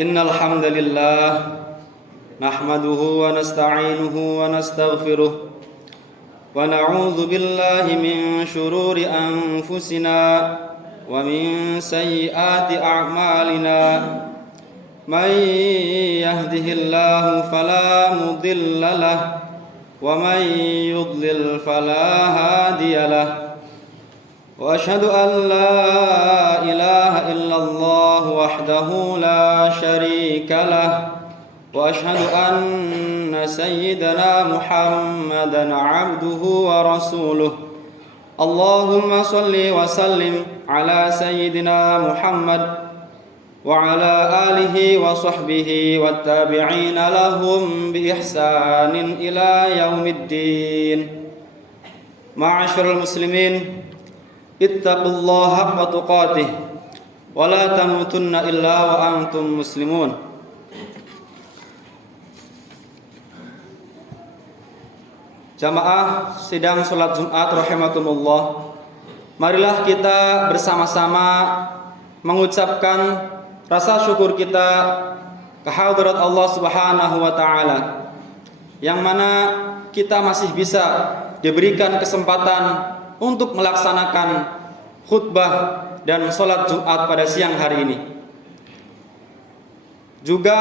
Innal hamdalillah nahmaduhu wa nasta'inuhu wa nastaghfiruh wa na'udzu billahi min shururi anfusina wa min sayyiati a'malina. Man yahdihillahu fala mudilla lahu wa man yudlil fala hadiya lahu. Wa asyhadu an la ilaha illallah wahdahu la syarika lah wa asyhadu anna sayyidana Muhammadan abduhu wa rasuluh. Allahumma shalli wa sallim ala sayyidina Muhammad wa ala alihi wa sahbihi wa tabi'ina lahum bi ihsanin ila yaumiddin. Ma'asyiral muslimin, ittaqullaha haqqa tuqatih wa la tamutunna illa wa antum muslimun. Jamaah sidang salat Jumat rahimakumullah, marilah kita bersama-sama mengucapkan rasa syukur kita kehadirat Allah Subhanahu wa taala, yang mana kita masih bisa diberikan kesempatan untuk melaksanakan khutbah dan sholat Jumat pada siang hari ini. Juga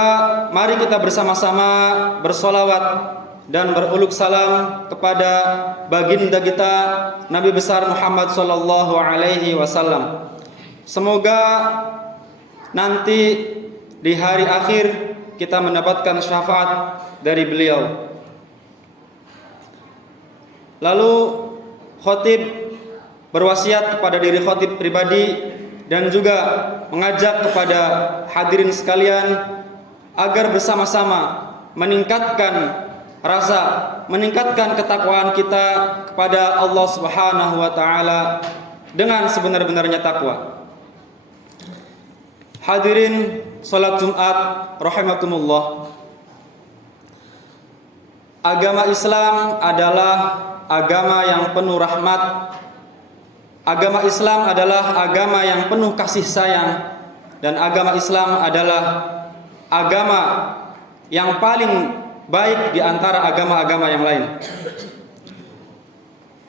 mari kita bersama-sama bersolawat dan beruluk salam kepada baginda kita Nabi besar Muhammad sallallahu alaihi wasallam. Semoga nanti di hari akhir kita mendapatkan syafaat dari beliau. Lalu khotib berwasiat kepada diri khotib pribadi dan juga mengajak kepada hadirin sekalian agar bersama-sama meningkatkan ketakwaan kita kepada Allah Subhanahu wa taala dengan sebenar-benarnya takwa. Hadirin salat Jumat rahimakumullah. Agama Islam adalah agama yang penuh rahmat. Agama Islam adalah agama yang penuh kasih sayang, dan agama Islam adalah agama yang paling baik di antara agama-agama yang lain.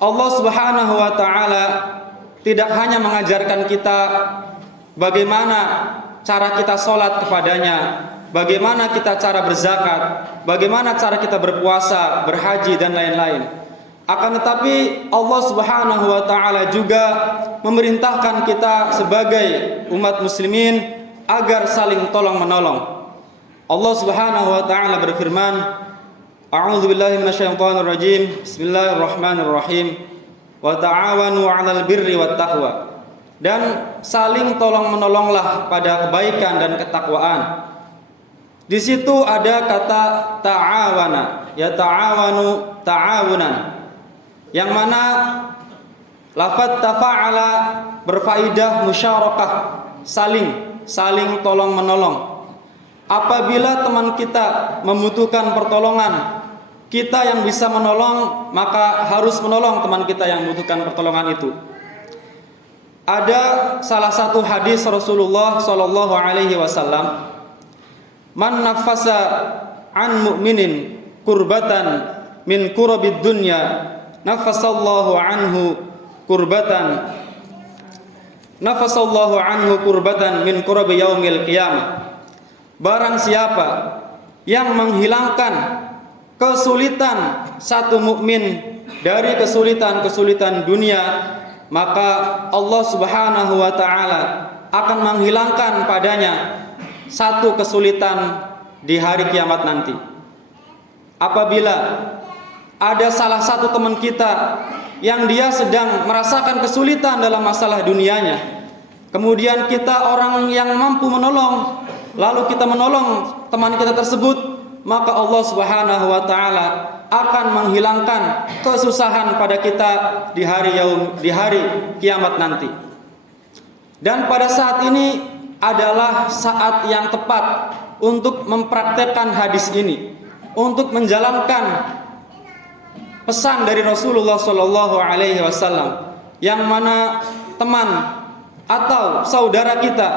Allah Subhanahu wa taala tidak hanya mengajarkan kita bagaimana cara kita sholat kepadanya, bagaimana kita cara berzakat, bagaimana cara kita berpuasa, berhaji dan lain-lain. Akan tetapi Allah Subhanahu wa taala juga memerintahkan kita sebagai umat muslimin agar saling tolong-menolong. Allah Subhanahu wa taala berfirman, A'udzu billahi minasyaitonir rajim. Bismillahirrahmanirrahim. Wa ta'awanu 'alal birri wat taqwa. Dan saling tolong-menolonglah pada kebaikan dan ketakwaan. Di situ ada kata ta'awana, ya ta'awanu ta'awunan, yang mana lafaz tafa'ala berfaidah musyarakah, saling tolong menolong. Apabila teman kita membutuhkan pertolongan, kita yang bisa menolong maka harus menolong teman kita yang membutuhkan pertolongan itu. Ada salah satu hadis Rasulullah sallallahu alaihi wasallam, man nafasa an mu'minin kurbatan min kurabid dunya nafasallahu anhu kurbatan min kurabi yaumil qiyamah. Barang siapa yang menghilangkan kesulitan satu mukmin dari kesulitan-kesulitan dunia, maka Allah Subhanahu wa taala akan menghilangkan padanya satu kesulitan di hari kiamat nanti. Apabila ada salah satu teman kita yang dia sedang merasakan kesulitan dalam masalah dunianya, kemudian kita orang yang mampu menolong, lalu kita menolong teman kita tersebut, maka Allah Subhanahu wa taala akan menghilangkan kesusahan pada kita di hari kiamat nanti. Dan pada saat ini adalah saat yang tepat untuk mempraktekkan hadis ini, untuk menjalankan pesan dari Rasulullah sallallahu alaihi wasallam, yang mana teman atau saudara kita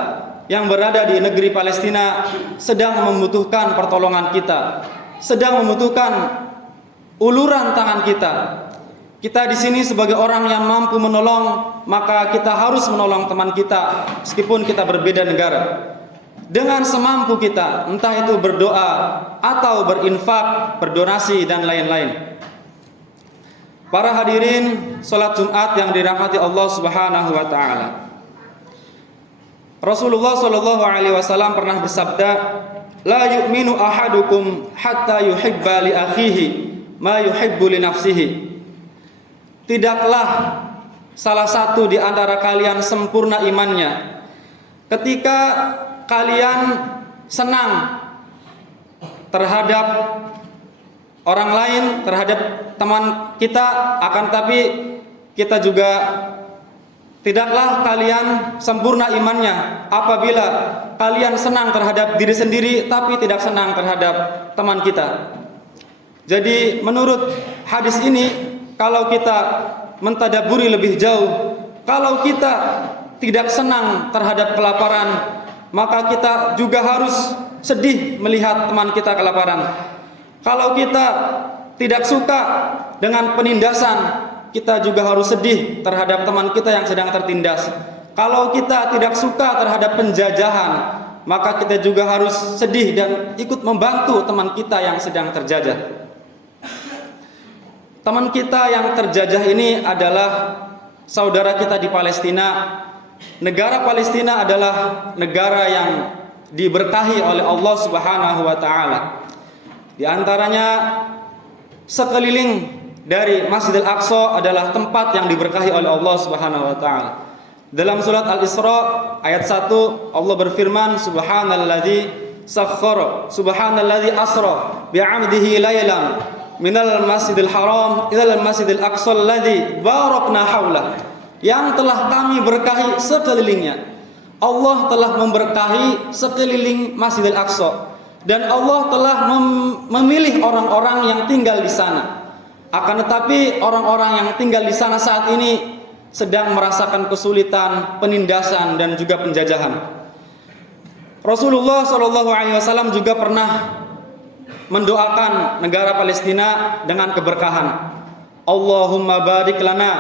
yang berada di negeri Palestina sedang membutuhkan pertolongan kita, sedang membutuhkan uluran tangan kita. Kita di sini sebagai orang yang mampu menolong, maka kita harus menolong teman kita meskipun kita berbeda negara. Dengan semampu kita, entah itu berdoa atau berinfak, berdonasi dan lain-lain. Para hadirin salat Jumat yang dirahmati Allah Subhanahu wa taala. Rasulullah sallallahu alaihi wasallam pernah bersabda, "La yu'minu ahadukum hatta yuhibba li akhihi ma yuhibbu li nafsihi." Tidaklah salah satu di antara kalian sempurna imannya ketika kalian senang terhadap orang lain, terhadap teman kita, akan tapi kita juga tidaklah kalian sempurna imannya apabila kalian senang terhadap diri sendiri tapi tidak senang terhadap teman kita. Jadi menurut hadis ini, kalau kita mentadaburi lebih jauh, kalau kita tidak senang terhadap kelaparan, maka kita juga harus sedih melihat teman kita kelaparan. Kalau kita tidak suka dengan penindasan, kita juga harus sedih terhadap teman kita yang sedang tertindas. Kalau kita tidak suka terhadap penjajahan, maka kita juga harus sedih dan ikut membantu teman kita yang sedang terjajah. Teman kita yang terjajah ini adalah saudara kita di Palestina. Negara Palestina adalah negara yang diberkahi oleh Allah Subhanahu wa taala. Di antaranya sekeliling dari Masjidil Aqsa adalah tempat yang diberkahi oleh Allah Subhanahu wa taala. Dalam surat Al-Isra ayat 1 Allah berfirman, subhanalladzi sakhkhara, subhanalladzi asra bi'amdihi lailan minal masjidil haram ilal masjidil aqsa alladzi barakna haula, yang telah kami berkahi sekelilingnya. Allah telah memberkahi sekeliling Masjidil Aqsa dan Allah telah memilih orang-orang yang tinggal di sana. Akan tetapi orang-orang yang tinggal di sana saat ini sedang merasakan kesulitan, penindasan dan juga penjajahan. Rasulullah SAW juga pernah mendoakan negara Palestina dengan keberkahan. Allahumma barik lana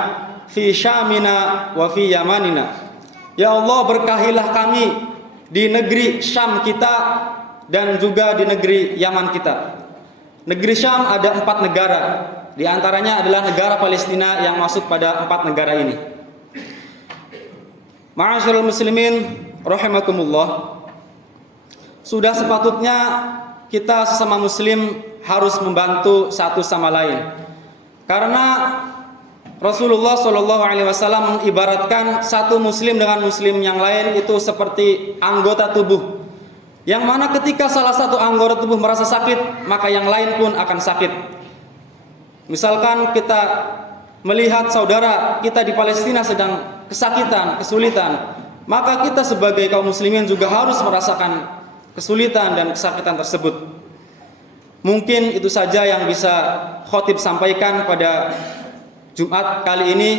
fi Syamina wa fi Yamanina. Ya Allah, berkahilah kami di negeri Syam kita dan juga di negeri Yaman kita. Negeri Syam ada 4 negara. Di antaranya adalah negara Palestina yang masuk pada 4 negara ini. Ma'asyiral muslimin rahimakumullah. Sudah sepatutnya kita sesama muslim harus membantu satu sama lain. Karena Rasulullah SAW mengibaratkan satu muslim dengan muslim yang lain itu seperti anggota tubuh, yang mana ketika salah satu anggota tubuh merasa sakit, maka yang lain pun akan sakit. Misalkan kita melihat saudara kita di Palestina sedang kesakitan, kesulitan, maka kita sebagai kaum muslimin juga harus merasakan kesulitan dan kesakitan tersebut. Mungkin itu saja yang bisa khotib sampaikan pada Jumat kali ini.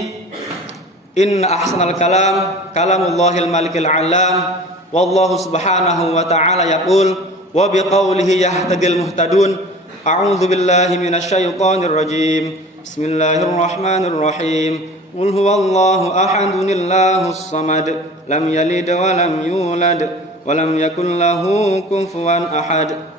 Inna ahsanal kalam kalamullahil malikil alam, wallahu subhanahu wa ta'ala yaqul wa biqaulihi yahtadil muhtadun. A'udzu billahi minasyaitonir rajim. Bismillahirrahmanirrahim. Qul huwallahu ahadunillahus samad, lam yalid wa lam yulad wa lam yakul lahu kufuwan ahad.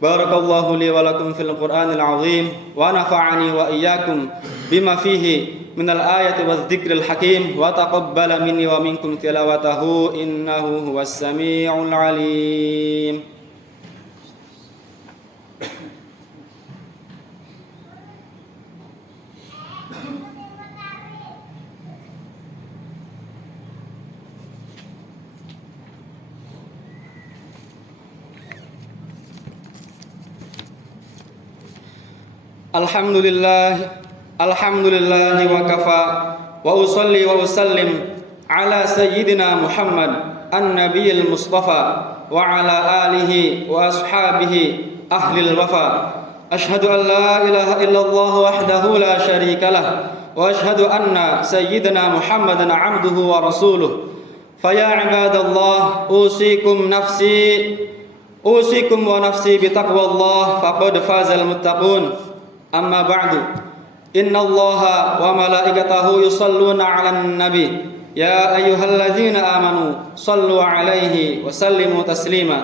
Barakallahu li wa lakum fil Qur'anil azim wa nafa'ani wa iyyakum bima fihi minal ayati wadh dzikril hakim wa taqabbala minni wa minkum tilawatahu innahu huwas samiul alim. Alhamdulillah wa kafa wa usalli wa usallim ala sayyidina Muhammad an-nabiyil mustafa wa ala alihi wa ashabihi ahlil wafa. Ashhadu an la ilaha illallah wahdahu la syarika lah wa ashhadu anna sayyidina Muhammadan abduhu wa rasuluh. فيا عباد الله أوصيكم ونفسي بتقوى الله فقد فاز المتقون. أما بعد إن الله وملائكته يصلون على النبي يا أيها الذين آمنوا صلوا عليه وسلموا تسليما.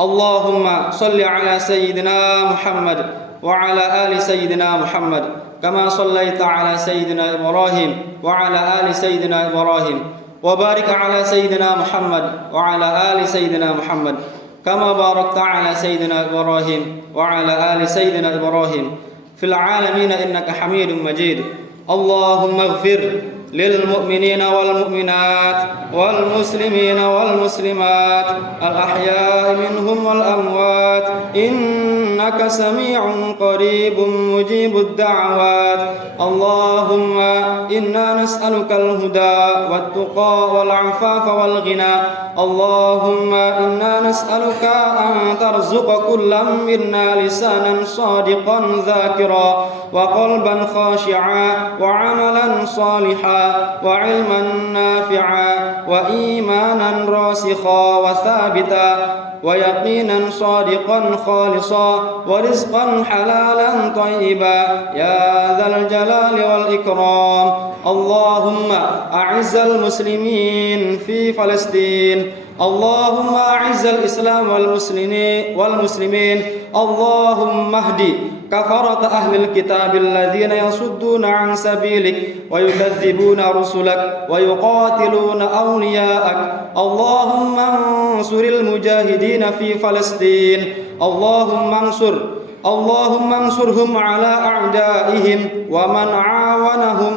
اللهم صل على سيدنا محمد وعلى آل سيدنا محمد كما صليت على سيدنا إبراهيم وعلى آل سيدنا إبراهيم وبارك على سيدنا محمد وعلى آل سيدنا محمد كما باركت على سيدنا إبراهيم وعلى آل سيدنا إبراهيم في العالمين إنك حميد مجيد. اللهم اغفر للمؤمنين والمؤمنات والمسلمين والمسلمات الأحياء منهم والأموات إنك سميع قريب مجيب الدعوات. اللهم إنا نسألك الهدى والتقى والعفاف والغنى. اللهم إنا نسألك أن ترزق كل منا لسانا صادقا ذاكرا وقلبا خاشعا وعملا صالحا وعلما نافعا وإيمانا راسخا وثابتا ويقينا صادقا خالصا ورزقا حلالا طيبا يا ذا الجلال والإكرام. اللهم أعز المسلمين في فلسطين. اللهم أعز الإسلام والمسلمين. اللهم اهد كفرة أهل الكتاب الذين يصدون عن سبيلك ويكذبون رسلك ويقاتلون أولياءك. اللهم انصر المجاهدين في فلسطين. اللهم انصرهم على أعدائهم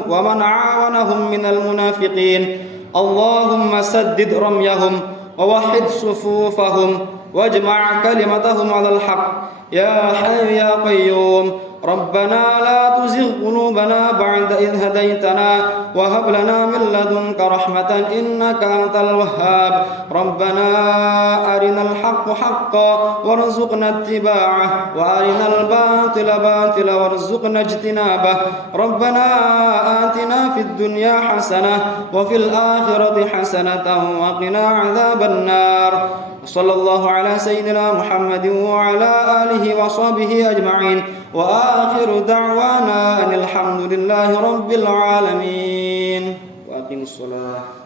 ومن عاونهم من المنافقين. اللهم سدد رميهم ووحد صفوفهم واجمع كلمتهم على الحق يا حي يا قيوم. ربنا لا تزغ قلوبنا بعد إذ هديتنا وهب لنا من لدنك رحمة إنك أنت الوهاب. ربنا أرنا الحق حقا وارزقنا اتباعه وأرنا الباطل باطلا وارزقنا اجتنابه. ربنا آتنا في الدنيا حسنة وفي الآخرة حسنة وقنا عذاب النار. صلى الله على سيدنا محمد وعلى آله وصحبه أجمعين وآخر دعوانا أن الحمد لله رب العالمين. وأقيموا الصلاة.